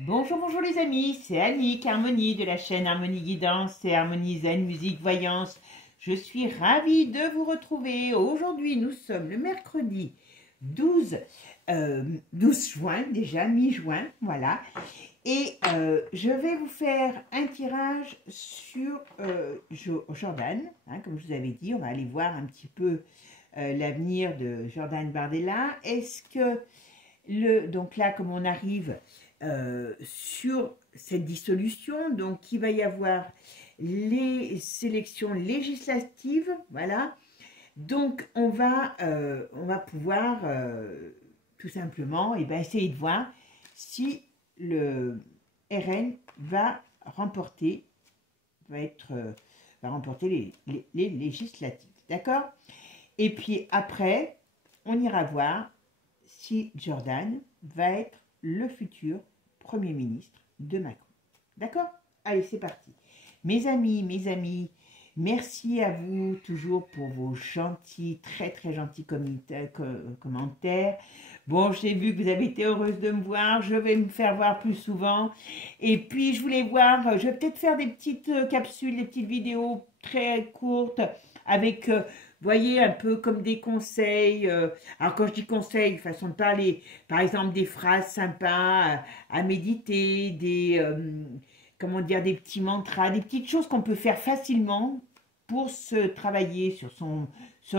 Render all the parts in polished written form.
Bonjour, bonjour les amis, c'est Annick Harmonie de la chaîne Harmonie Guidance et Harmonie Zen Musique Voyance. Je suis ravie de vous retrouver. Aujourd'hui, nous sommes le mercredi 12 juin, déjà mi-juin, voilà. Et je vais vous faire un tirage sur Jordan. Comme je vous avais dit, on va aller voir un petit peu l'avenir de Jordan Bardella. Est-ce que donc là, comme on arrive sur cette dissolution, donc il va y avoir les sélections législatives, voilà. Donc on va pouvoir tout simplement essayer de voir si le RN va remporter, va remporter les législatives, d'accord? Et puis après, on ira voir si Jordan va être le futur Premier ministre de Macron. D'accord? Allez, c'est parti. Mes amis, merci à vous toujours pour vos gentils, très très gentils commentaires. Bon, j'ai vu que vous avez été heureuse de me voir, je vais me faire voir plus souvent. Et puis, je voulais voir, je vais peut-être faire des petites capsules, des petites vidéos très courtes avec... voyez, un peu comme des conseils. Alors, quand je dis conseils, façon de parler, par exemple, des phrases sympas à méditer, comment dire, des petits mantras, des petites choses qu'on peut faire facilement pour se travailler sur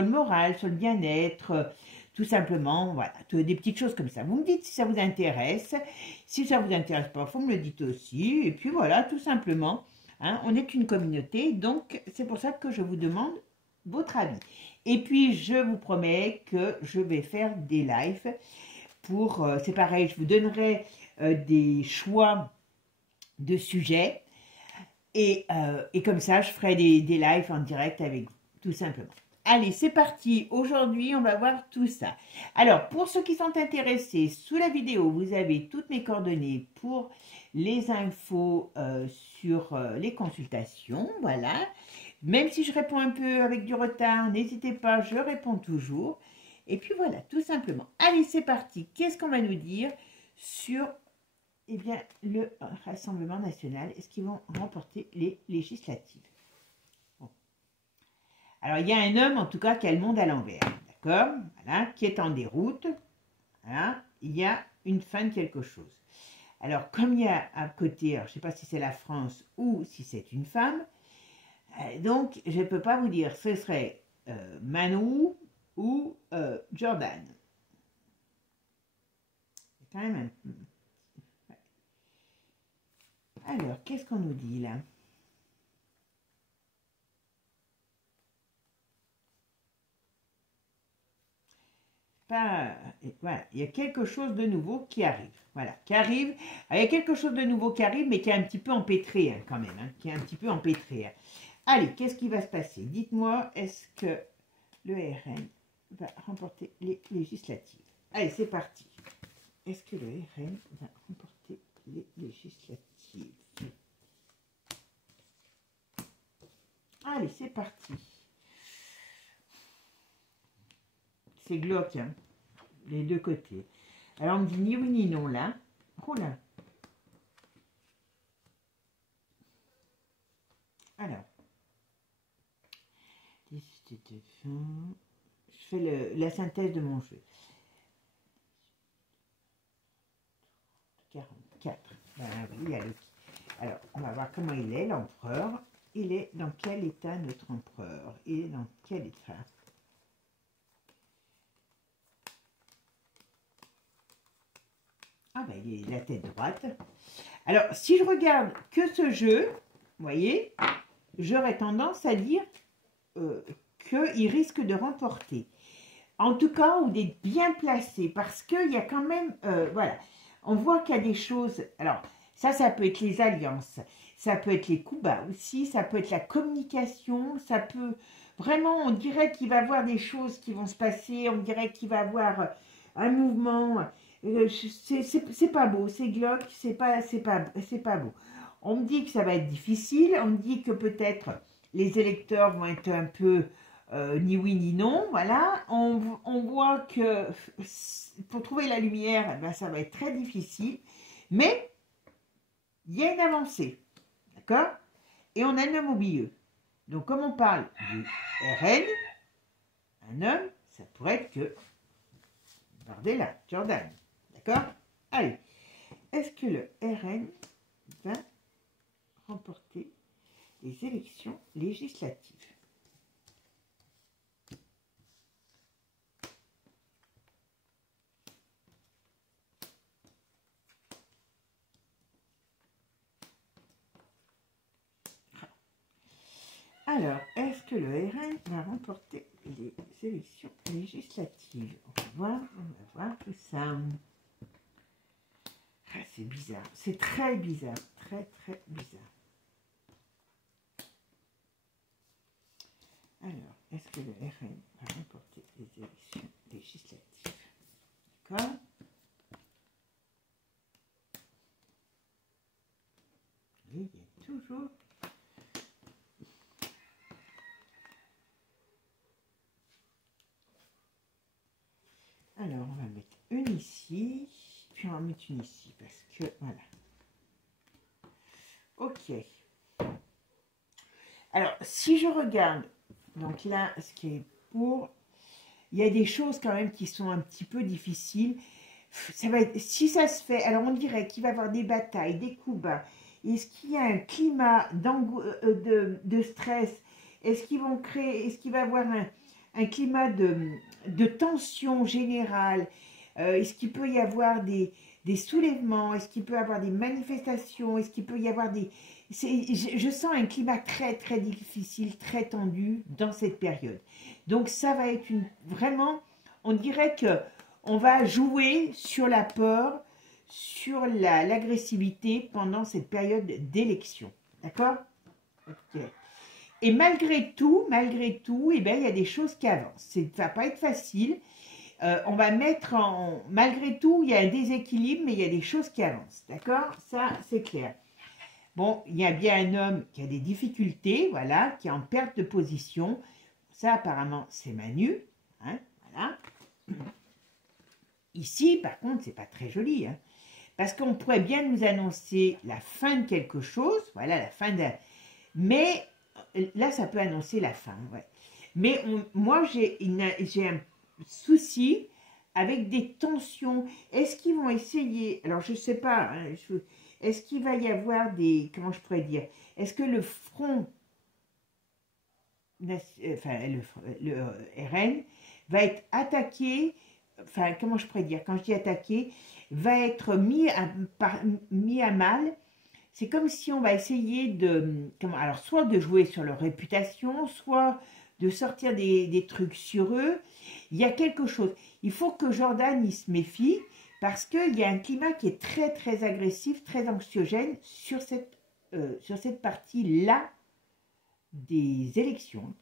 le moral, sur le bien-être, tout simplement, voilà, des petites choses comme ça. Vous me dites si ça vous intéresse. Si ça vous intéresse pas, vous me le dites aussi. Et puis voilà, tout simplement, on est une communauté, donc c'est pour ça que je vous demande votre avis. Et puis, je vous promets que je vais faire des lives pour, c'est pareil, je vous donnerai des choix de sujets et comme ça, je ferai des lives en direct avec vous, tout simplement. Allez, c'est parti. Aujourd'hui, on va voir tout ça. Alors, pour ceux qui sont intéressés, sous la vidéo, vous avez toutes mes coordonnées pour les infos sur les consultations, voilà. Même si je réponds un peu avec du retard, n'hésitez pas, je réponds toujours. Et puis voilà, tout simplement. Allez, c'est parti. Qu'est-ce qu'on va nous dire sur le Rassemblement national? Est-ce qu'ils vont remporter les législatives? Bon. Alors, il y a un homme, en tout cas, qui a le monde à l'envers, d'accord? Voilà, qui est en déroute. Voilà, il y a une fin de quelque chose. Alors, comme il y a à côté, alors, je ne sais pas si c'est la France ou si c'est une femme, donc, je ne peux pas vous dire, ce serait Manu ou Jordan. C'est quand même un... Alors, qu'est-ce qu'on nous dit là? Voilà, il y a quelque chose de nouveau qui arrive. Voilà, qui arrive. Alors, il y a quelque chose de nouveau qui arrive, mais qui est un petit peu empêtré quand même. Qui est un petit peu empêtré. Allez, qu'est-ce qui va se passer? Dites-moi, est-ce que le RN va remporter les législatives? Allez, c'est parti. Est-ce que le RN va remporter les législatives? Allez, c'est parti. C'est glauque, les deux côtés. Alors, on me dit ni oui ni non, là. Oh là. Alors. Je fais la synthèse de mon jeu. 44. Ben oui, alors, on va voir comment il est, l'empereur. Il est dans quel état, notre empereur? Il est dans quel état? Ah ben, il est la tête droite. Alors, si je regarde que ce jeu, vous voyez, j'aurais tendance à dire qu'il risque de remporter. En tout cas, ou d'être bien placé, parce qu'il y a quand même, voilà, on voit qu'il y a des choses, alors, ça peut être les alliances, ça peut être les coups bas aussi, ça peut être la communication, ça peut, vraiment, on dirait qu'il va y avoir des choses qui vont se passer, on dirait qu'il va y avoir un mouvement, c'est pas beau, c'est glauque, c'est pas beau. On me dit que ça va être difficile, on me dit que peut-être les électeurs vont être un peu ni oui ni non, voilà. On voit que pour trouver la lumière, ben, ça va être très difficile, mais il y a une avancée, d'accord? Et on a un homme au milieu. Donc, comme on parle du RN, un homme, ça pourrait être que Bardella, Jordan, d'accord? Allez, est-ce que le RN va remporter les élections législatives? Alors, est-ce que le RN va remporter les élections législatives? On va voir tout ça. Ah, c'est bizarre, c'est très bizarre, très très bizarre. Alors, est-ce que le RN va remporter les élections législatives? D'accord? Il y a toujours... Alors, on va mettre une ici, puis on va mettre une ici, parce que, voilà. Ok. Alors, si je regarde, donc là, ce qui est pour... Il y a des choses quand même qui sont un petit peu difficiles. Ça va être, si ça se fait, alors on dirait qu'il va y avoir des batailles, des coups bas. Est-ce qu'il y a un climat de stress? Est-ce qu'ils vont créer, est-ce qu'il va y avoir un climat de tension générale? Est-ce qu'il peut y avoir des soulèvements? Est-ce qu'il peut y avoir des manifestations? Est-ce qu'il peut y avoir des... Je sens un climat très très difficile, très tendu dans cette période. Donc ça va être vraiment, on dirait que on va jouer sur la peur, sur l'agressivité pendant cette période d'élection. D'accord? Ok. Et malgré tout, eh ben, il y a des choses qui avancent. Ça ne va pas être facile. On va mettre en... Malgré tout, il y a un déséquilibre, mais il y a des choses qui avancent. D'accord? Ça, c'est clair. Bon, il y a bien un homme qui a des difficultés, voilà, qui est en perte de position. Ça, apparemment, c'est Manu. Hein, voilà. Ici, par contre, c'est pas très joli. Hein, parce qu'on pourrait bien nous annoncer la fin de quelque chose. Voilà, la fin de... Mais là, ça peut annoncer la fin. Ouais. Mais moi, j'ai un souci avec des tensions. Est-ce qu'ils vont essayer... Alors, je ne sais pas. Hein, est-ce qu'il va y avoir des... Comment je pourrais dire? Est-ce que le front... Enfin, le RN va être attaqué... Enfin, comment je pourrais dire? Quand je dis attaqué, va être mis à mal. C'est comme si on va essayer de... alors, soit de jouer sur leur réputation, soit de sortir des trucs sur eux. Il y a quelque chose. Il faut que Jordan il se méfie parce qu'il y a un climat qui est très, très agressif, très anxiogène sur cette partie-là des élections.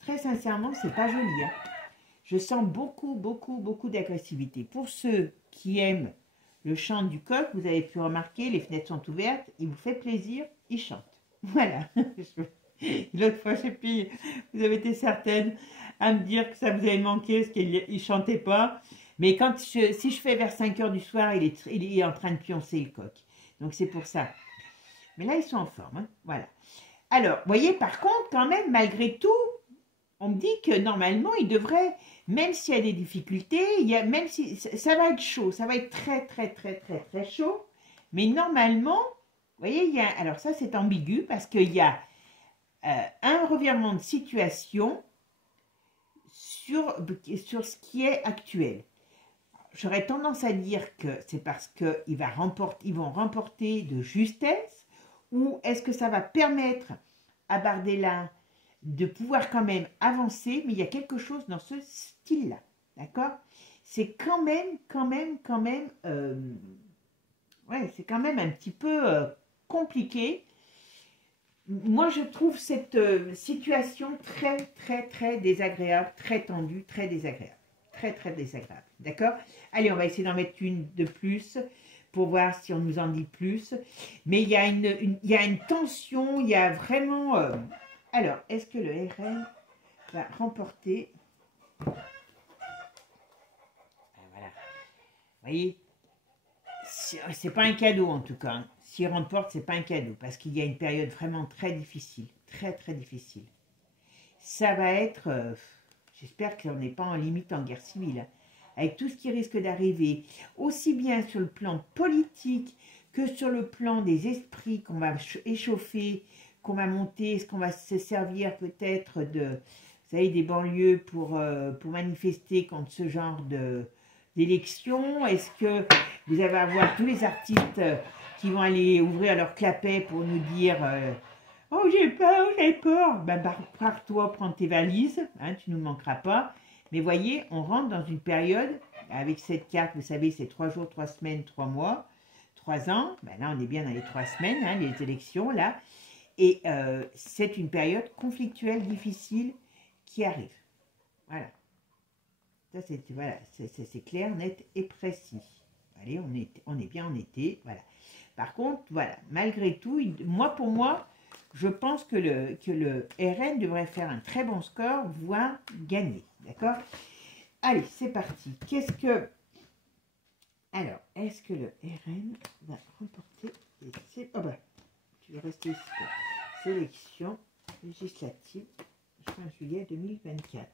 Très sincèrement, c'est pas joli. Hein. Je sens beaucoup, beaucoup, beaucoup d'agressivité. Pour ceux qui aiment le chant du coq, vous avez pu remarquer, les fenêtres sont ouvertes, il vous fait plaisir, il chante. Voilà. L'autre fois, je sais plus, vous avez été certaine à me dire que ça vous avait manqué, parce qu'il ne chantait pas. Mais si je fais vers 5 h du soir, il est en train de pioncer le coq. Donc c'est pour ça. Mais là, ils sont en forme. Hein. Voilà. Alors, vous voyez, par contre, quand même, malgré tout, on me dit que normalement, il devrait, même s'il y a des difficultés, même si ça va être chaud, ça va être très, très, très, très, très chaud. Mais normalement, vous voyez, alors ça, c'est ambigu parce qu'il y a un revirement de situation sur ce qui est actuel. J'aurais tendance à dire que c'est parce qu'ils vont remporter de justesse, ou est-ce que ça va permettre à Bardella de pouvoir quand même avancer, mais il y a quelque chose dans ce style-là, d'accord? C'est quand même, ouais, c'est quand même un petit peu compliqué. Moi, je trouve cette situation très, très, très désagréable, très tendue, très désagréable. Très, très désagréable. D'accord? Allez, on va essayer d'en mettre une de plus pour voir si on nous en dit plus. Mais il y a une tension, il y a vraiment... Alors, est-ce que le RN va remporter... Voilà. Vous voyez? C'est pas un cadeau, en tout cas. Hein. s'il remporte, c'est pas un cadeau, parce qu'il y a une période vraiment très difficile, très très difficile. Ça va être, j'espère qu'on n'est pas en limite en guerre civile, hein, avec tout ce qui risque d'arriver, aussi bien sur le plan politique que sur le plan des esprits qu'on va échauffer, qu'on va monter, est-ce qu'on va se servir peut-être de, vous savez, des banlieues pour manifester contre ce genre d'élection. Est-ce que vous allez avoir tous les artistes qui vont aller ouvrir leur clapet pour nous dire oh j'ai peur, ben pars-toi, prends tes valises, hein, tu ne nous manqueras pas. Mais voyez, on rentre dans une période, avec cette carte, vous savez, c'est 3 jours, 3 semaines, 3 mois, 3 ans, ben là on est bien dans les 3 semaines, hein, les élections là, et c'est une période conflictuelle, difficile, qui arrive. Voilà. Ça, c'est clair, net et précis. Allez, on est bien en été, voilà. Par contre, voilà, malgré tout, pour moi, je pense que le RN devrait faire un très bon score, voire gagner, d'accord? Allez, c'est parti. Alors, est-ce que le RN va remporter oh ben, tu vas rester ici. Sélection législative, fin juillet 2024.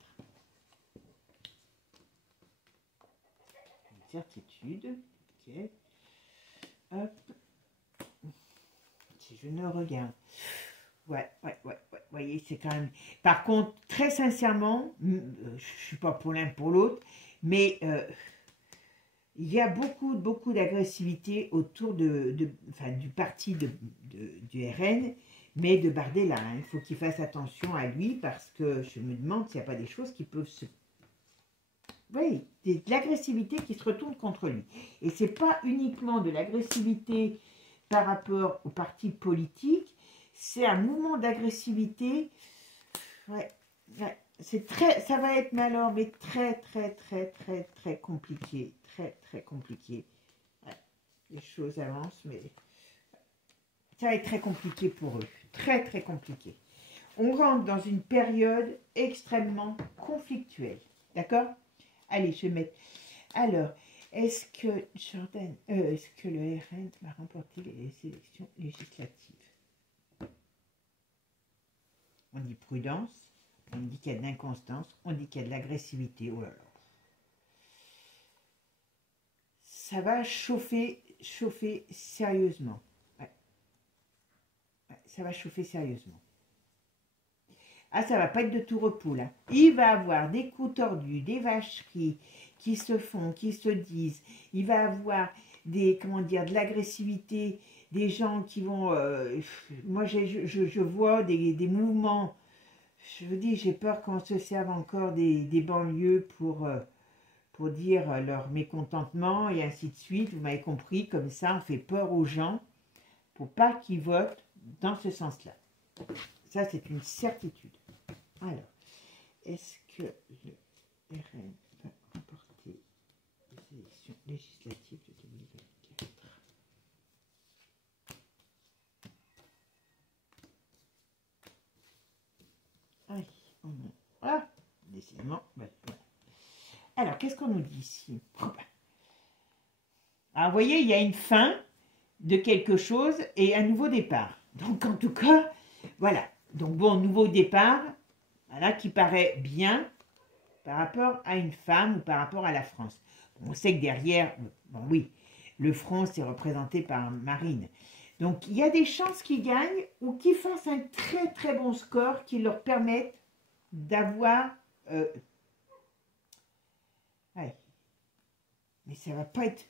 Certitude, ok. Hop. Si je ne regarde. Ouais. Voyez, c'est quand même. Par contre, très sincèrement, je suis pas pour l'un pour l'autre, mais il y a beaucoup d'agressivité autour du parti du RN, mais de Bardella. Hein. Il faut qu'il fasse attention à lui parce que je me demande s'il n'y a pas des choses qui peuvent se. Oui, de l'agressivité qui se retourne contre lui. Et ce n'est pas uniquement de l'agressivité par rapport au parti politique, c'est un mouvement d'agressivité. Ouais, ça va être malheur, mais très compliqué. Très compliqué. Ouais, les choses avancent, mais ça va être très compliqué pour eux. Très compliqué. On rentre dans une période extrêmement conflictuelle. D'accord ? Allez, je vais mettre. Alors, est-ce que le RN va remporter les élections législatives? On dit prudence, on dit qu'il y a de l'inconstance, on dit qu'il y a de l'agressivité. Oh là là. Ça va chauffer sérieusement. Ouais, ça va chauffer sérieusement. Ah, ça va pas être de tout repos, là. Il va avoir des coups tordus, des vacheries qui se font, qui se disent. Il va avoir de l'agressivité, des gens qui vont... moi, je vois des mouvements. Je vous dis, j'ai peur qu'on se serve encore des banlieues pour dire leur mécontentement et ainsi de suite. Vous m'avez compris, comme ça, on fait peur aux gens pour pas qu'ils votent dans ce sens-là. Ça, c'est une certitude. Alors, est-ce que le RN va remporter les élections législatives de 2024? Allez, ah, décidément. Voilà. Alors, qu'est-ce qu'on nous dit ici? Alors, vous voyez, il y a une fin de quelque chose et un nouveau départ. Donc, en tout cas, voilà. Donc, bon, nouveau départ, voilà, qui paraît bien par rapport à une femme ou par rapport à la France. On sait que derrière, bon oui, le front, c'est représenté par Marine. Donc, il y a des chances qu'ils gagnent ou qu'ils fassent un très bon score qui leur permette d'avoir... ouais. Mais ça va pas être...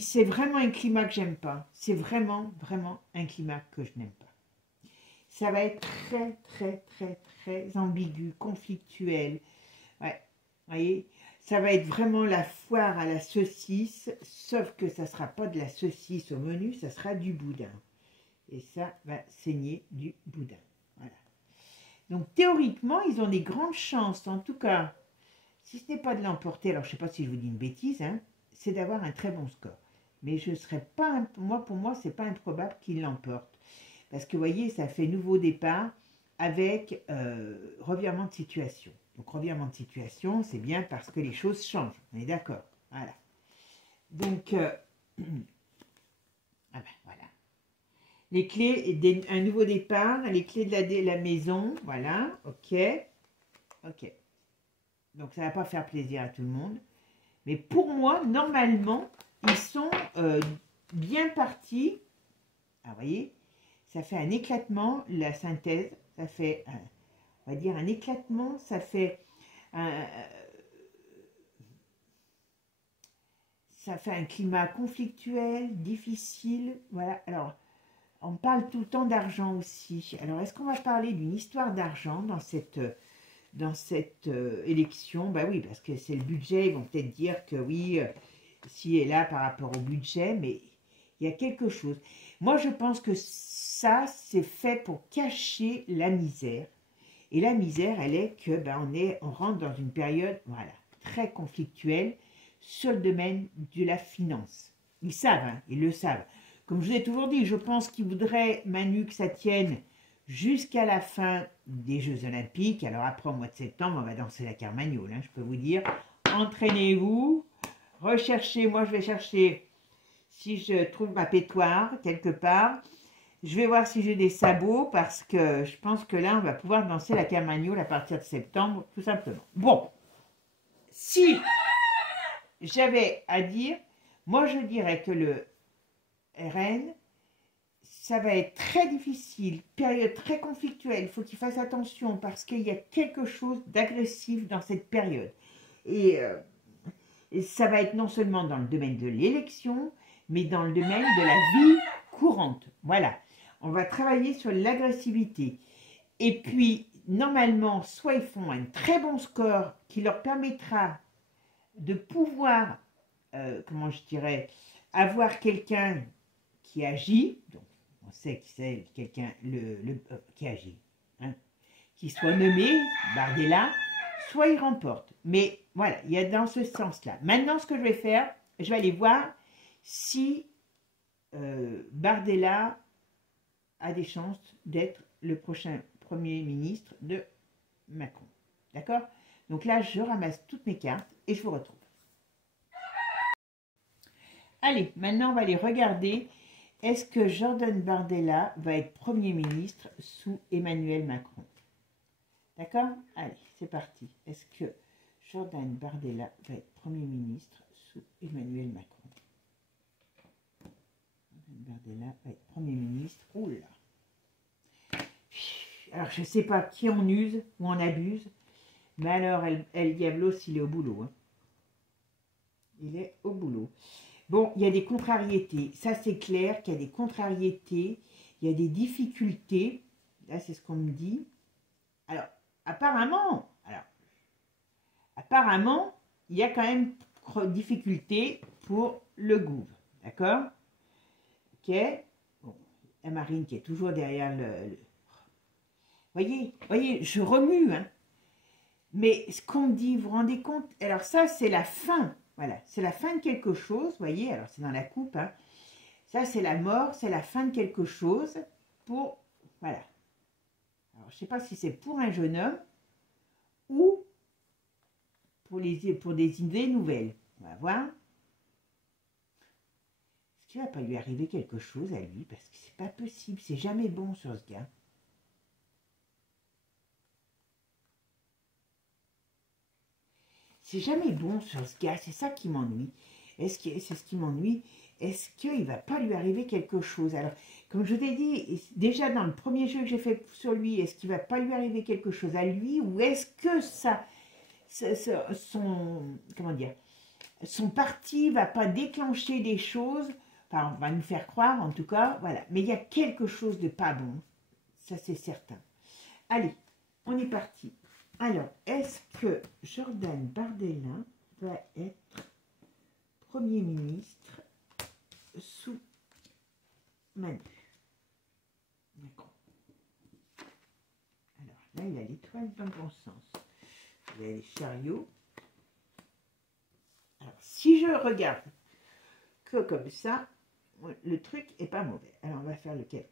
C'est vraiment un climat que j'aime pas. C'est vraiment un climat que je n'aime pas. Ça va être très ambigu, conflictuel. Ouais, vous voyez, ça va être vraiment la foire à la saucisse, sauf que ça ne sera pas de la saucisse au menu, ça sera du boudin. Et ça va saigner du boudin. Voilà. Donc théoriquement, ils ont des grandes chances, en tout cas, si ce n'est pas de l'emporter, alors je ne sais pas si je vous dis une bêtise, hein, c'est d'avoir un très bon score. Mais je serais pas, pour moi, c'est pas improbable qu'ils l'emportent. Parce que vous voyez, ça fait nouveau départ avec revirement de situation. Donc revirement de situation, c'est bien parce que les choses changent. On est d'accord. Voilà. Donc, ah ben voilà. Les clés, un nouveau départ, les clés de la maison, voilà, ok, ok. Donc ça va pas faire plaisir à tout le monde. Mais pour moi, normalement, ils sont bien partis. Ah, vous voyez, ça fait un éclatement, la synthèse, ça fait, on va dire, un éclatement, ça fait un climat conflictuel, difficile, voilà. Alors, on parle tout le temps d'argent aussi. Alors, est-ce qu'on va parler d'une histoire d'argent dans cette élection? Bah oui, parce que c'est le budget. Ils vont peut-être dire que oui, si est là par rapport au budget, mais il y a quelque chose. Moi, je pense que ça, c'est fait pour cacher la misère. Et la misère, elle est que on rentre dans une période, voilà, très conflictuelle sur le domaine de la finance. Ils savent, hein, ils le savent. Comme je vous ai toujours dit, je pense qu'ils voudraient, Manu, que ça tienne jusqu'à la fin des Jeux Olympiques. Alors après, au mois de septembre, on va danser la Carmagnole, hein, je peux vous dire. Entraînez-vous, recherchez, moi je vais chercher, si je trouve ma pétoire quelque part, je vais voir si j'ai des sabots, parce que je pense que là, on va pouvoir danser la Carmagnole à partir de septembre, tout simplement. Bon, si j'avais à dire, moi je dirais que le RN, ça va être très difficile, période très conflictuelle, il faut qu'il fasse attention parce qu'il y a quelque chose d'agressif dans cette période. Et ça va être non seulement dans le domaine de l'élection, mais dans le domaine de la vie courante. Voilà, on va travailler sur l'agressivité. Et puis, normalement, soit ils font un très bon score qui leur permettra de pouvoir, comment je dirais, avoir quelqu'un qui agit, donc on sait que c'est quelqu'un qui agit, hein, qui soit nommé, Bardella, soit il remporte. Mais voilà, il y a dans ce sens-là. Maintenant, ce que je vais faire, je vais aller voir si Bardella a des chances d'être le prochain Premier ministre de Macron. D'accord? Donc là, je ramasse toutes mes cartes et je vous retrouve. Allez, maintenant, on va aller regarder. Est-ce que Jordan Bardella va être Premier ministre sous Emmanuel Macron? D'accord? Allez, c'est parti. Est-ce que Jordan Bardella va être Premier ministre sous Emmanuel Macron? Jordan Bardella va être Premier ministre. Oula! Alors, je ne sais pas qui en use ou en abuse, mais alors, El Diablos, il est au boulot. Hein. Il est au boulot. Bon, il y a des contrariétés. Ça, c'est clair qu'il y a des contrariétés. Il y a des difficultés. Là, c'est ce qu'on me dit. Alors, apparemment, il y a quand même difficulté pour le Gouv. D'accord? Ok. Bon, la marine qui est toujours derrière le... Voyez, je remue, hein. Mais ce qu'on me dit, vous vous rendez compte? Alors ça, c'est la fin. Voilà, c'est la fin de quelque chose, voyez, alors c'est dans la coupe, hein. Ça, c'est la mort, c'est la fin de quelque chose pour... Voilà. Alors, je ne sais pas si c'est pour un jeune homme ou pour des idées nouvelles. On va voir. Est-ce qu'il ne va pas lui arriver quelque chose à lui? Parce que c'est pas possible, c'est jamais bon sur ce gars. C'est jamais bon sur ce gars, c'est ça qui m'ennuie. C'est ce qui m'ennuie. Est-ce qu'il ne va pas lui arriver quelque chose? Alors, comme je t'ai dit, déjà dans le premier jeu que j'ai fait sur lui, est-ce qu'il ne va pas lui arriver quelque chose à lui? Ou est-ce que comment dire, son parti ne va pas déclencher des choses? Enfin, on va nous faire croire, en tout cas, voilà. Mais il y a quelque chose de pas bon, ça c'est certain. Allez, on est parti. Alors, est-ce que Jordan Bardella va être Premier ministre sous Manu? D'accord. Alors, là, il a l'étoile dans le bon sens. Il a les chariots. Alors, si je regarde que comme ça, le truc est pas mauvais. Alors, on va faire lequel?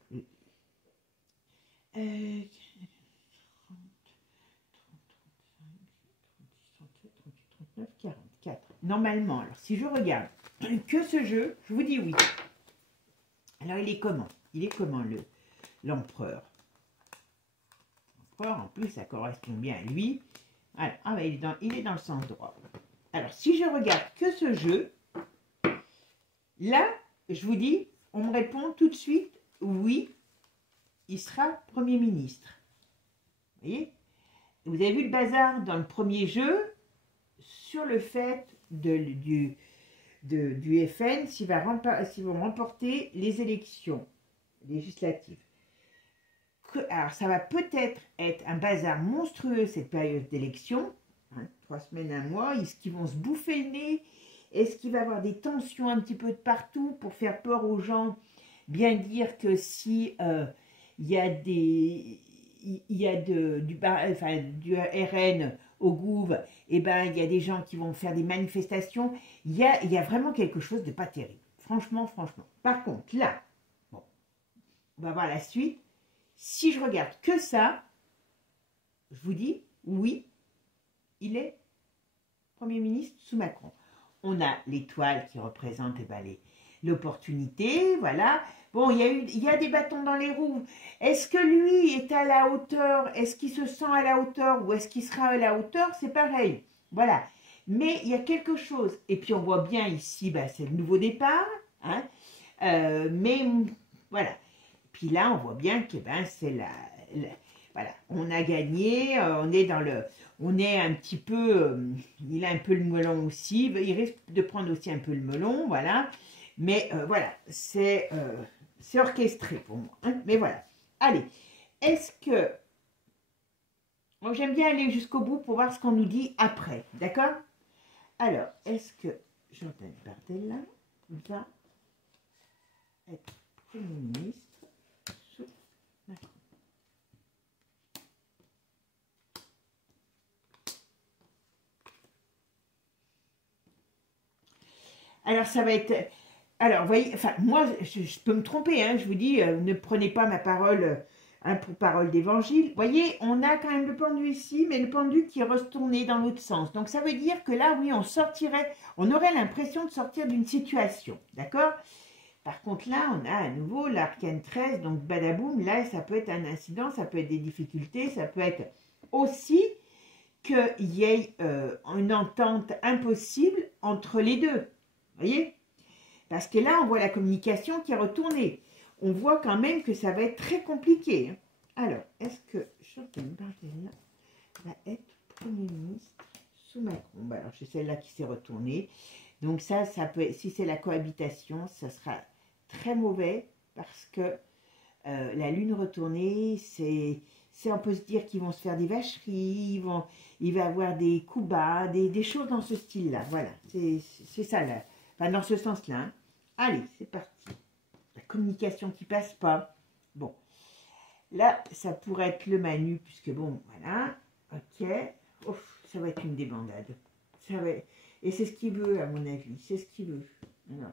44. Normalement, alors si je regarde que ce jeu, je vous dis oui. Alors il est comment? Il est comment l'empereur? L'empereur, en plus, ça correspond bien à lui. Voilà. Ah, bah, il est dans le sens droit. Alors, si je regarde que ce jeu, là, je vous dis, on me répond tout de suite, oui, il sera Premier ministre. Vous voyez? Vous avez vu le bazar dans le premier jeu sur le fait du FN s'ils vont remporter les élections législatives. Alors, ça va peut-être être un bazar monstrueux cette période d'élection, hein, 3 semaines, 1 mois. Est-ce qu'ils vont se bouffer le nez? Est-ce qu'il va y avoir des tensions un petit peu de partout pour faire peur aux gens? Bien dire que si il y a du RN au Gouv, eh ben, il y a des gens qui vont faire des manifestations. Il y a vraiment quelque chose de pas terrible. Franchement. Par contre, là, bon, on va voir la suite. Si je regarde que ça, je vous dis, oui, il est Premier ministre sous Macron. On a l'étoile qui représente l'opportunité, voilà. Bon, il y a des bâtons dans les roues. Est-ce que lui est à la hauteur? Est-ce qu'il se sent à la hauteur ou est-ce qu'il sera à la hauteur? C'est pareil, voilà. Mais il y a quelque chose. Et puis on voit bien ici, c'est le nouveau départ, hein. Mais voilà. Puis là, on voit bien que c'est voilà, on a gagné, on est un petit peu, il a un peu le melon aussi, il risque de prendre aussi un peu le melon, voilà. Mais voilà, c'est orchestré pour moi, hein, mais voilà. Allez, est-ce que, moi j'aime bien aller jusqu'au bout pour voir ce qu'on nous dit après, d'accord? Alors, est-ce que Jordan Bardella va être Premier ministre sous Macron? Alors, ça va être... Alors, vous voyez, enfin, moi, je peux me tromper, hein, je vous dis, ne prenez pas ma parole pour parole d'évangile. Vous voyez, on a quand même le pendu ici, mais le pendu qui est retourné dans l'autre sens. Donc, ça veut dire que là, oui, on aurait l'impression de sortir d'une situation, d'accord? Par contre, là, on a à nouveau l'arcane 13, donc badaboum, là, ça peut être un incident, ça peut être des difficultés, ça peut être aussi qu'il y ait une entente impossible entre les deux. Vous voyez? Parce que là, on voit la communication qui est retournée. On voit quand même que ça va être très compliqué. Hein. Alors, est-ce que Jordan Bardella va être Premier ministre sous Macron? Alors, c'est celle-là qui s'est retournée. Donc ça peut, si c'est la cohabitation, ça sera très mauvais parce que la lune retournée, on peut se dire qu'ils vont se faire des vacheries, il va y avoir des coups bas, des choses dans ce style-là. Voilà, c'est ça là. Enfin, dans ce sens-là. Hein. Allez, c'est parti. La communication qui passe pas. Bon. Là, ça pourrait être le Manu, puisque bon, voilà. Ok. Ouf, ça va être une débandade. Et c'est ce qu'il veut, à mon avis. C'est ce qu'il veut. Alors.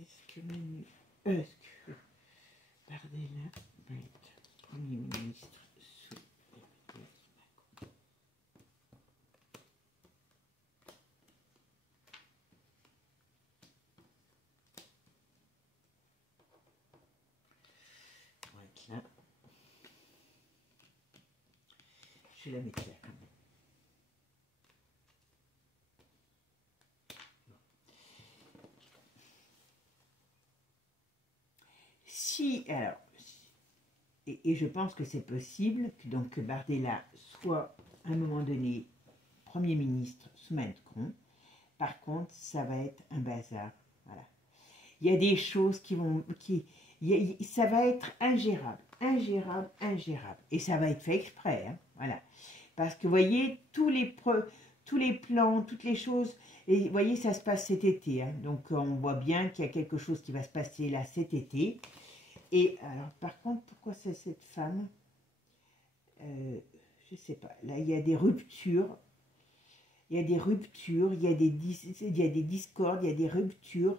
Est-ce que Manu... Est-ce que Bardella va être Premier ministre sous Emmanuel Macron? On va être là. Je vais la mettre là quand même. Alors, et je pense que c'est possible que Bardella soit à un moment donné Premier ministre sous Macron. Par contre, ça va être un bazar. Voilà. Il y a des choses ça va être ingérable. Et ça va être fait exprès. Hein, voilà. Parce que vous voyez, tous les plans, toutes les choses, et vous voyez, ça se passe cet été. Hein, donc, on voit bien qu'il y a quelque chose qui va se passer là cet été. Et alors, par contre, pourquoi c'est cette femme? Je ne sais pas. Là, il y a des ruptures. Il y a des discordes, il y a des ruptures.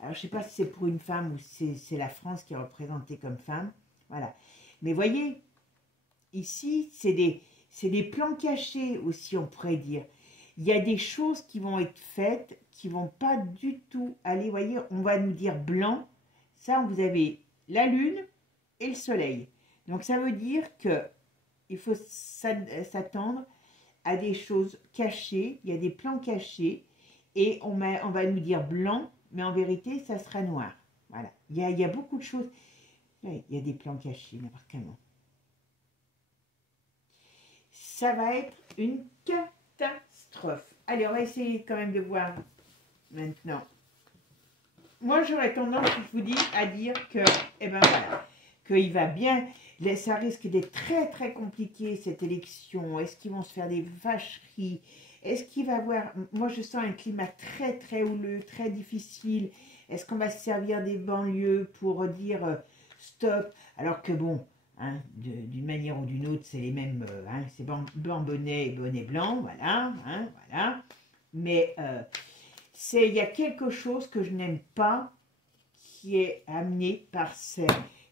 Alors, je ne sais pas si c'est pour une femme ou c'est la France qui est représentée comme femme. Voilà. Mais voyez, ici, c'est des plans cachés aussi, on pourrait dire. il y a des choses qui vont être faites qui vont pas du tout aller, vous voyez, on va nous dire blanc, ça vous avez la lune et le soleil. Donc ça veut dire que il faut s'attendre à des choses cachées, il y a des plans cachés, et on va nous dire blanc, mais en vérité, ça sera noir. Voilà, il y a beaucoup de choses. Il y a des plans cachés, n'importe comment. Ça va être une catastrophe. Allez, on va essayer quand même de voir maintenant. Moi, j'aurais tendance, je vous dis, à dire que, eh ben voilà, qu'il va bien. Ça risque d'être très très compliqué cette élection. Est-ce qu'ils vont se faire des vacheries? Est-ce qu'il va y avoir... Moi je sens un climat très très houleux, très difficile. Est-ce qu'on va se servir des banlieues pour dire stop? Alors que bon, hein, d'une manière ou d'une autre, c'est les mêmes... hein, c'est blanc bonnet et bonnet blanc, voilà. Hein, voilà. Mais il y a quelque chose que je n'aime pas qui est amené par ces...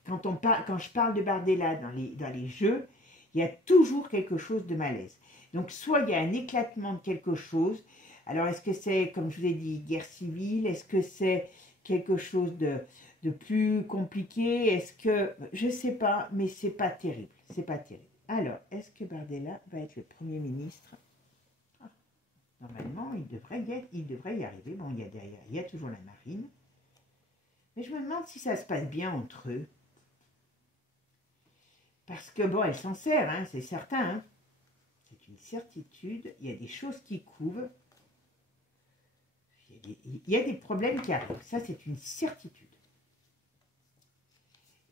Quand je parle de Bardella dans les jeux, il y a toujours quelque chose de malaise. Donc, soit il y a un éclatement de quelque chose. Alors, est-ce que c'est, comme je vous ai dit, guerre civile? Est-ce que c'est quelque chose de plus compliqué? Est-ce que... Je ne sais pas, mais c'est pas terrible. C'est pas terrible. Alors, est-ce que Bardella va être le Premier ministre? Normalement, il devrait y arriver. Bon, il y a toujours la marine. Mais je me demande si ça se passe bien entre eux. Parce que, bon, elle s'en sert, hein, c'est certain. Hein. C'est une certitude. Il y a des choses qui couvent. Il y a des problèmes qui arrivent. Ça, c'est une certitude.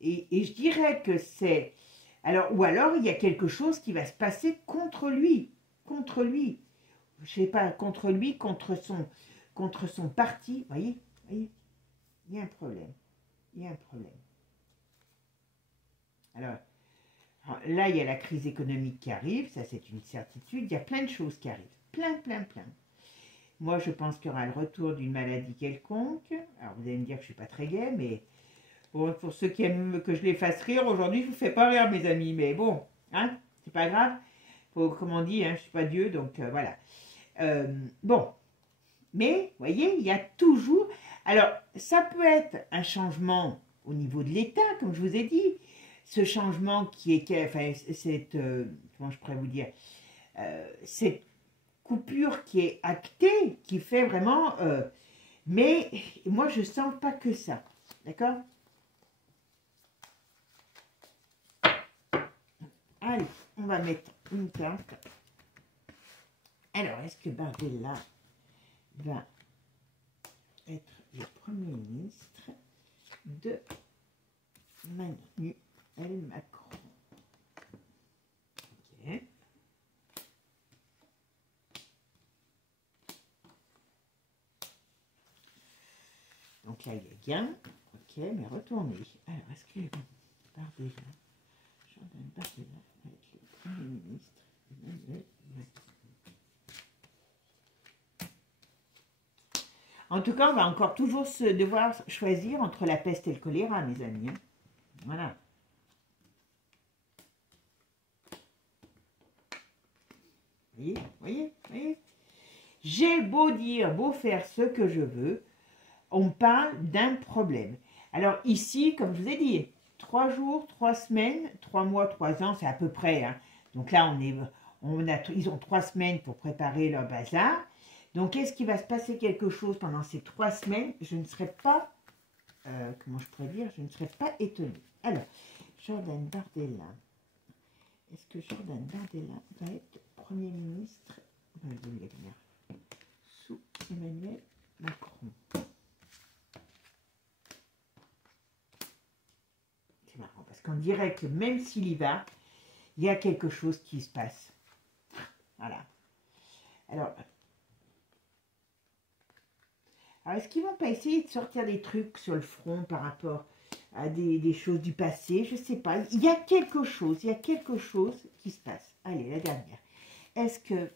Et je dirais que c'est... ou alors, il y a quelque chose qui va se passer contre lui. Contre lui. Je ne sais pas, contre lui, contre son parti. Vous voyez, il y a un problème. Il y a un problème. Alors, là, il y a la crise économique qui arrive, ça c'est une certitude. Il y a plein de choses qui arrivent, plein. Moi, je pense qu'il y aura le retour d'une maladie quelconque. Alors, vous allez me dire que je ne suis pas très gaie, mais bon, pour ceux qui aiment que je les fasse rire, aujourd'hui, je ne vous fais pas rire, mes amis. Mais bon, hein, c'est pas grave. Comme on dit, hein, je ne suis pas Dieu, donc voilà. Bon, mais, vous voyez, il y a toujours... Alors, ça peut être un changement au niveau de l'État, comme je vous ai dit. Ce changement qui est, enfin, comment je pourrais vous dire, cette coupure qui est actée, qui fait vraiment, mais moi je sens pas que ça, d'accord? Allez, on va mettre une carte. Alors, est-ce que Bardella va être le Premier ministre de Manuel Macron? Ok. Donc là, il y a gain. Ok, mais retournez. Alors, est-ce que Bardella, Jordan Bardella va être le Premier ministre Emmanuel Macron? En tout cas, on va encore toujours devoir choisir entre la peste et le choléra, mes amis. Hein. Voilà. Vous voyez. J'ai beau dire, beau faire ce que je veux, on parle d'un problème. Alors ici, comme je vous ai dit, 3 jours, 3 semaines, 3 mois, 3 ans, c'est à peu près. Hein. Donc là, ils ont 3 semaines pour préparer leur bazar. Donc, est-ce qu'il va se passer quelque chose pendant ces 3 semaines? Je ne serais pas, comment je pourrais dire, je ne serais pas étonnée. Alors, Jordan Bardella. Est-ce que Jordan Bardella va être Premier ministre sous Emmanuel Macron? C'est marrant, parce qu'on dirait que même s'il y va, il y a quelque chose qui se passe. Voilà. Alors est-ce qu'ils ne vont pas essayer de sortir des trucs sur le front par rapport à des choses du passé? Je ne sais pas. Il y a quelque chose qui se passe. Allez, la dernière. Est-ce que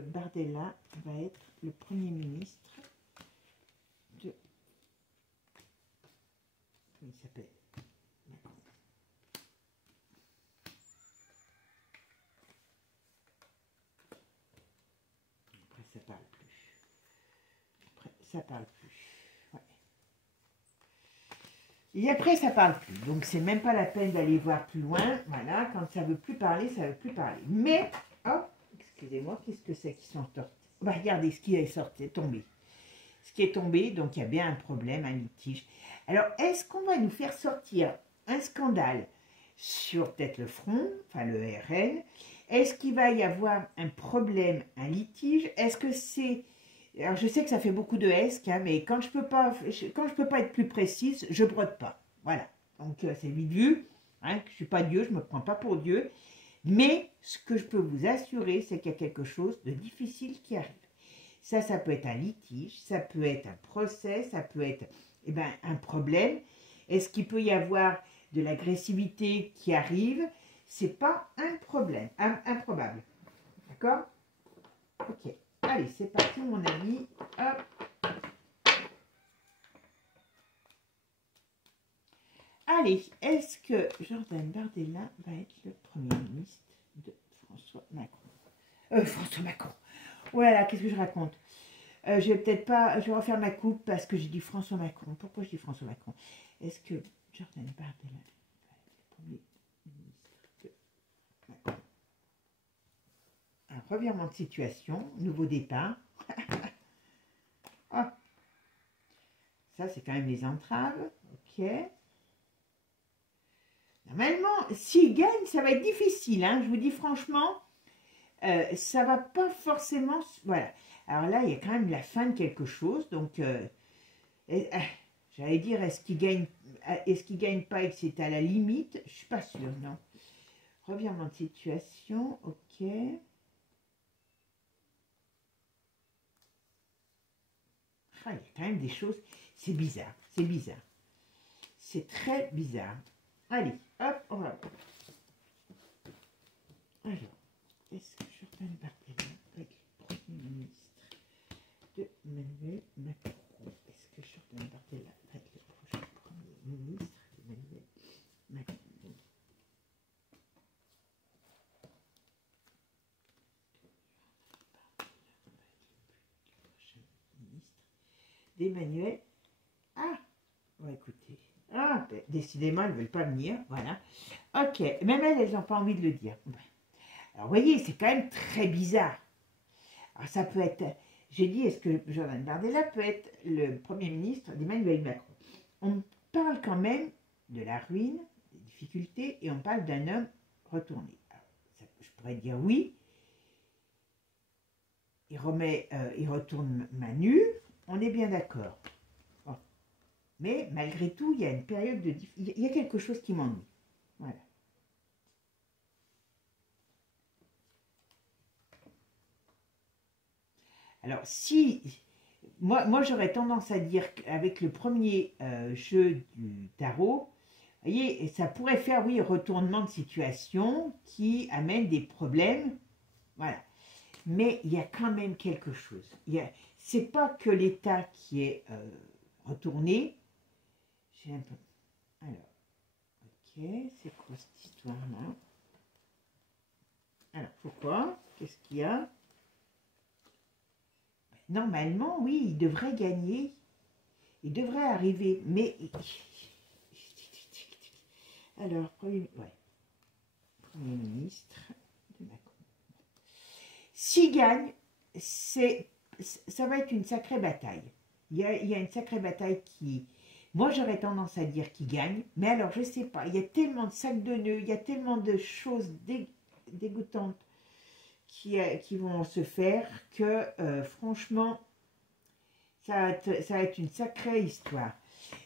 Bardella va être le Premier ministre de... Comment il s'appelle? ça parle plus. Après, ça parle plus. Ouais. Et après, ça parle plus. Donc, c'est même pas la peine d'aller voir plus loin. Voilà, quand ça veut plus parler, ça veut plus parler. Mais, hop, excusez-moi, qu'est-ce que c'est qui sont sortis? On va regarder ce qui est sorti, tombé. Ce qui est tombé, donc il y a bien un problème, un litige. Alors, est-ce qu'on va nous faire sortir un scandale sur peut-être le front, enfin le RN? Est-ce qu'il va y avoir un problème, un litige? Est-ce que c'est... Alors, je sais que ça fait beaucoup de ESC, hein, mais quand je peux pas être plus précise, je brode pas. Voilà. Donc, c'est vite vu. Hein, je suis pas Dieu, je me prends pas pour Dieu. Mais, ce que je peux vous assurer, c'est qu'il y a quelque chose de difficile qui arrive. Ça peut être un litige, ça peut être un procès, ça peut être un problème. Est-ce qu'il peut y avoir de l'agressivité qui arrive? C'est pas un problème, improbable. D'accord? Ok. Allez, c'est parti, mon ami. Hop. Allez, est-ce que Jordan Bardella va être le Premier ministre de François Macron? François Macron. Voilà, qu'est-ce que je raconte? Je vais peut-être pas, je vais refaire ma coupe parce que j'ai dit François Macron. Pourquoi je dis François Macron? Est-ce que Jordan Bardella va être le Premier ministre de Macron? Un revirement de situation, nouveau départ. Oh. Ça, c'est quand même les entraves. Ok. Normalement, s'il gagne, ça va être difficile. Hein. Je vous dis franchement, ça va pas forcément... Voilà. Alors là, il y a quand même la fin de quelque chose. Donc, j'allais dire, est-ce qu'il gagne pas et que c'est à la limite? Je suis pas sûre, non. Revirement de situation, ok. Ah, il y a quand même des choses... C'est bizarre, c'est bizarre. C'est très bizarre. Allez, hop, on va... Alors, est-ce que Jordan Bardella va être le Premier ministre de Emmanuel Macron? Est-ce que Jordan Bardella va être le prochain Premier ministre d'Emmanuel Macron? D'Emmanuel. Ah, bon, écoutez. Ah, ben, décidément, elles ne veulent pas venir. Voilà. Ok, même elles n'ont pas envie de le dire. Alors, vous voyez, c'est quand même très bizarre. Alors, ça peut être... J'ai dit, est-ce que Jordan Bardella peut être le Premier ministre d'Emmanuel Macron? On parle quand même de la ruine, des difficultés, et on parle d'un homme retourné. Alors, je pourrais dire oui. Il retourne Manu, on est bien d'accord. Bon. Mais malgré tout, il y a une période de... Il y a quelque chose qui m'ennuie. Voilà. Alors, si... Moi j'aurais tendance à dire qu'avec le premier jeu du tarot, vous voyez, ça pourrait faire, oui, retournement de situation qui amène des problèmes. Voilà. Mais il y a quand même quelque chose. C'est pas que l'état qui est retourné. J'ai un peu... Alors, ok, c'est quoi cette histoire-là? Alors, pourquoi? Qu'est-ce qu'il y a? Normalement, oui, il devrait gagner. Il devrait arriver. Mais... Alors, Premier ministre de Macron. S'il gagne, ça va être une sacrée bataille. Il y a une sacrée bataille qui... Moi, j'aurais tendance à dire qu'il gagne. Mais alors, je ne sais pas. Il y a tellement de sacs de nœuds, il y a tellement de choses dégoûtantes qui vont se faire que, franchement, ça va être une sacrée histoire.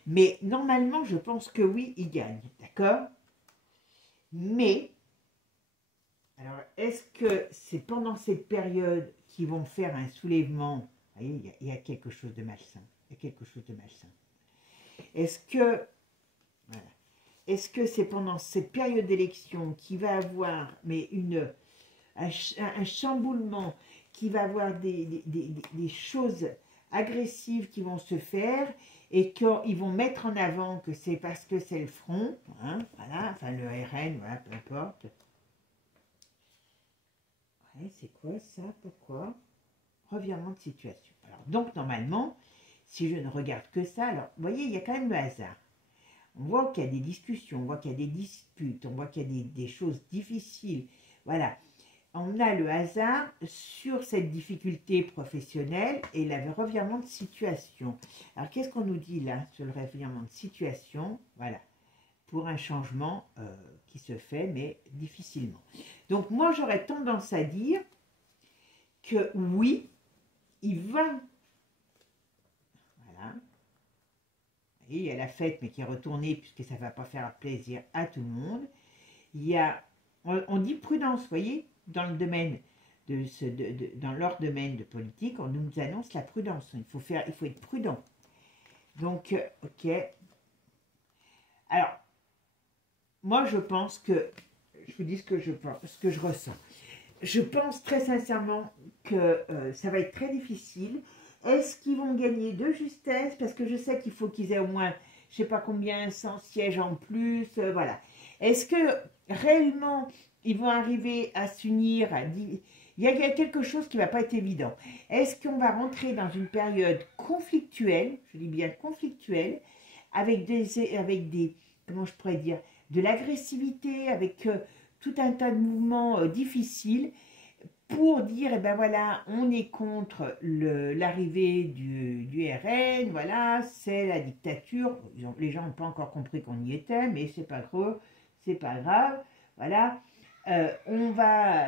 Mais normalement, je pense que oui, il gagne. D'accord? Mais... Alors, est-ce que c'est pendant cette période qu'ils vont faire un soulèvement? Vous voyez, il y a quelque chose de malsain. Il y a quelque chose de malsain. Est-ce que... Voilà. Est-ce que c'est pendant cette période d'élection qu'il va avoir un chamboulement, qui va avoir des choses agressives qui vont se faire et qu'ils vont mettre en avant que c'est parce que c'est le front, hein, voilà, enfin le RN, voilà, peu importe. Ouais, c'est quoi ça? Pourquoi? revirement de situation. Alors, donc, normalement, si je ne regarde que ça, alors, vous voyez, il y a quand même le hasard. On voit qu'il y a des discussions, on voit qu'il y a des disputes, on voit qu'il y a des choses difficiles. Voilà. On a le hasard sur cette difficulté professionnelle et le revirement de situation. Alors, qu'est-ce qu'on nous dit là sur le revirement de situation? Voilà. Pour un changement qui se fait, mais difficilement. Donc, moi, j'aurais tendance à dire que oui, il va... Voilà. Et il y a la fête, mais qui est retournée, puisque ça ne va pas faire plaisir à tout le monde. Il y a... On dit prudence, vous voyez, dans le domaine dans leur domaine de politique, on nous annonce la prudence. Il faut être prudent. Donc, ok. Alors, moi, je pense que, je vous dis ce que je pense, ce que je ressens. Je pense très sincèrement que ça va être très difficile. Est-ce qu'ils vont gagner de justesse? Parce que je sais qu'il faut qu'ils aient au moins, je ne sais pas combien, 100 sièges en plus, voilà. Est-ce que réellement, ils vont arriver à s'unir? Il y a quelque chose qui ne va pas être évident. Est-ce qu'on va rentrer dans une période conflictuelle, je dis bien conflictuelle, avec des comment je pourrais dire, de l'agressivité, avec tout un tas de mouvements difficiles, pour dire, eh ben voilà, on est contre l'arrivée du RN, voilà, c'est la dictature. Les gens n'ont pas encore compris qu'on y était, mais c'est pas grave, voilà.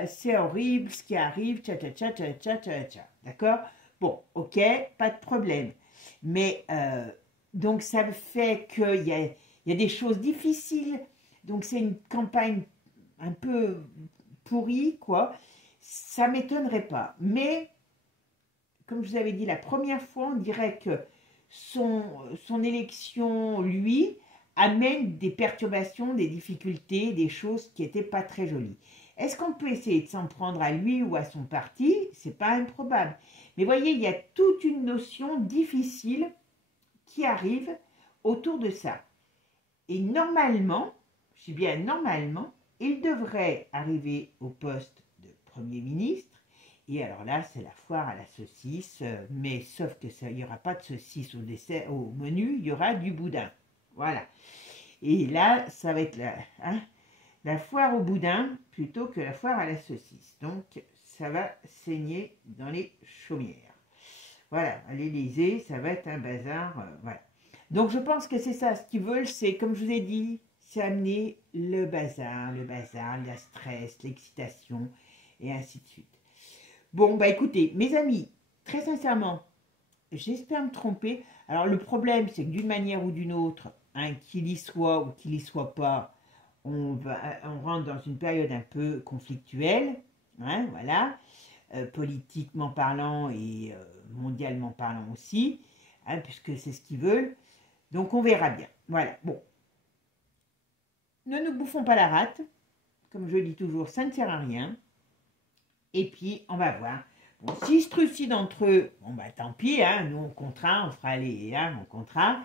C'est horrible ce qui arrive, d'accord? Bon, ok, pas de problème. Mais, donc ça fait qu'il y a des choses difficiles, donc c'est une campagne un peu pourrie, quoi. Ça ne m'étonnerait pas. Mais, comme je vous avais dit la première fois, on dirait que son élection, lui, amène des perturbations, des difficultés, des choses qui n'étaient pas très jolies. Est-ce qu'on peut essayer de s'en prendre à lui ou à son parti? C'est pas improbable. Mais voyez, il y a toute une notion difficile qui arrive autour de ça. Et normalement, je dis bien normalement, il devrait arriver au poste de Premier ministre. Et alors là, c'est la foire à la saucisse, mais sauf que il n'y aura pas de saucisse au menu, il y aura du boudin. Voilà. Et là, ça va être la foire au boudin plutôt que la foire à la saucisse. Donc, ça va saigner dans les chaumières. Voilà, à l'Élysée, ça va être un bazar. Voilà. Donc, je pense que c'est ça. Ce qu'ils veulent, c'est, comme je vous ai dit, c'est amener le bazar, la stress, l'excitation, et ainsi de suite. Bon, bah écoutez, mes amis, très sincèrement, j'espère me tromper. Alors, le problème, c'est que d'une manière ou d'une autre, qu'il y soit ou qu'il y soit pas, on rentre dans une période un peu conflictuelle, hein, voilà, politiquement parlant et mondialement parlant aussi, hein, puisque c'est ce qu'ils veulent. Donc, on verra bien. Voilà, bon. Ne nous bouffons pas la rate. Comme je dis toujours, ça ne sert à rien. Et puis, on va voir. Bon, s'ils se trucident entre eux, bon, bah tant pis, hein, nous on comptera, on fera les on comptera.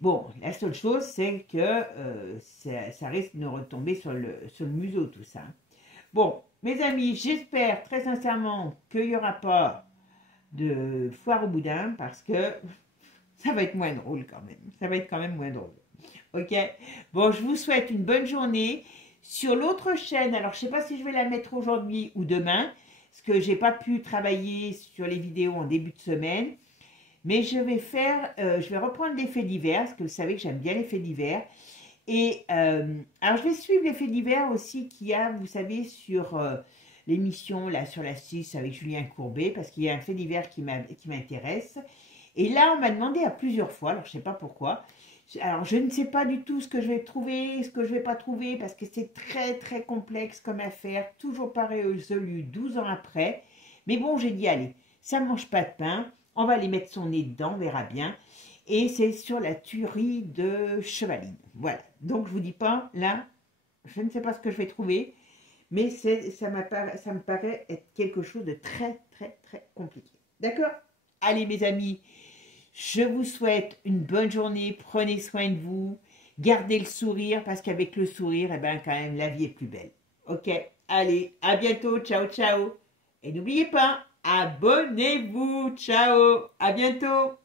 Bon, la seule chose, c'est que ça risque de nous retomber sur le museau, tout ça. Bon, mes amis, j'espère très sincèrement qu'il n'y aura pas de foire au boudin, parce que ça va être moins drôle quand même. Ça va être quand même moins drôle. Ok? Bon, je vous souhaite une bonne journée. Sur l'autre chaîne, alors je ne sais pas si je vais la mettre aujourd'hui ou demain, parce que je n'ai pas pu travailler sur les vidéos en début de semaine, mais je vais reprendre les faits divers, parce que vous savez que j'aime bien les faits divers, et alors je vais suivre les faits divers aussi qu'il y a, vous savez, sur l'émission, là, sur la 6 avec Julien Courbet, parce qu'il y a un fait divers qui m'intéresse, et là, on m'a demandé à plusieurs fois, alors je ne sais pas pourquoi. Alors, je ne sais pas du tout ce que je vais trouver, ce que je ne vais pas trouver, parce que c'est très, très complexe comme affaire, toujours pas résolu 12 ans après. Mais bon, j'ai dit, allez, ça ne mange pas de pain, on va aller mettre son nez dedans, on verra bien. Et c'est sur la tuerie de Chevaline. Voilà, donc je ne vous dis pas, là, je ne sais pas ce que je vais trouver, mais ça me paraît être quelque chose de très, très, très compliqué. D'accord? Allez, mes amis, je vous souhaite une bonne journée, prenez soin de vous, gardez le sourire, parce qu'avec le sourire, eh ben, quand même, la vie est plus belle. Ok, allez, à bientôt, ciao, ciao. Et n'oubliez pas, abonnez-vous. Ciao, à bientôt.